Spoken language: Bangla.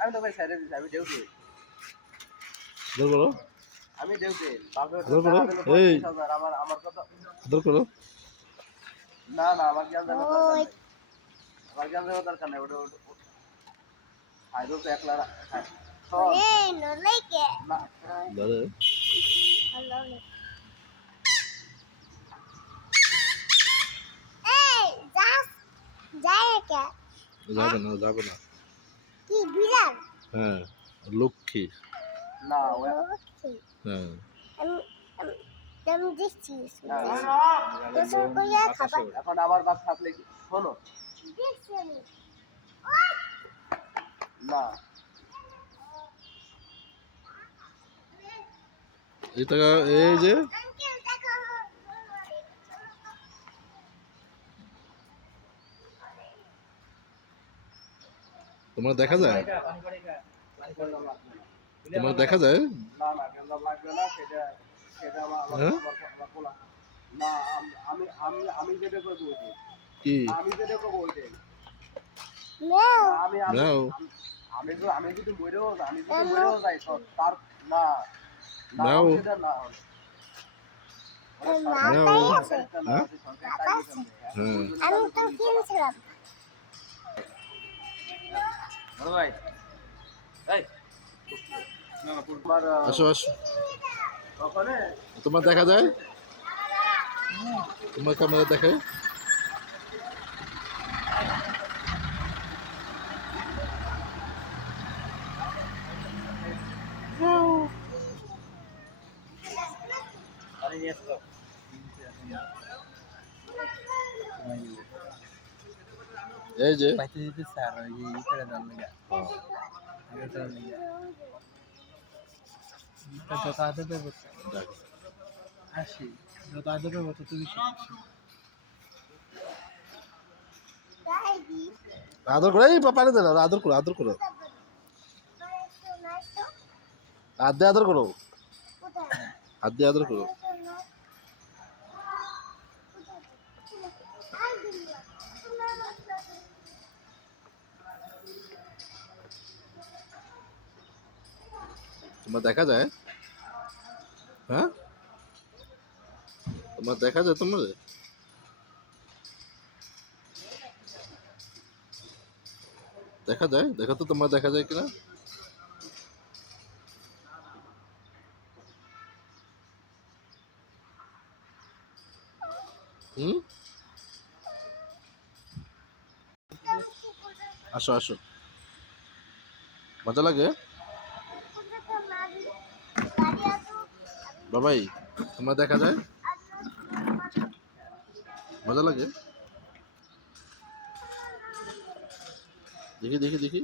আমি তো ভাই দিছি আমি করো। আমি এই। আমার আমার কথা করো। না না আমার জ্ঞান আমার জ্ঞান দরকার নেই। ওটা তো একলা যাবে না যাবে না। হ্যাঁ লক্ষ্মী। না হ্যাঁ। আমি দেখছি। না, না, খাবার এখন আমার বাপ থাকলে কি? শোনো। না। এই টাকা এই যে আঙ্কেল দেখো তোমার দেখা যায়? তোমার দেখা যায়? না না গেন্দা লাগবে না সেটা সেটা আমার আমার- হ্যাঁ? আমার- আমার বলা। না আম- আমি আমি আমি যেটা করব ওইটাই। কি? আমি যেটা করব ওইটাই মেও আমি আমি নাও। আমি- আমি তো আমি আসো আসো। তোমার দেখা যায়? তোমার ক্যামেরা দেখায়? নিয়ে এসো এই যে। পাইতে দিতে স্যার ওই ই করে দেন লাগা। যত আদর দেবো আসি। যত আদর দেবো তত বেশি আদর করে এই পারে দেন আদর করো আদর করো। হাত দিয়ে আদর করো। হাত দিয়ে আদর করো। তোমার দেখা যায়? হ্যাঁ? তোমার দেখা যায় তোমার? দেখা যায়? দেখো তো তোমার দেখা যায় কিনা? হুম? আসো আসো। মজা লাগে? বাবাই তোমার দেখা যায়? মজা লাগে? দেখি দেখি দেখি।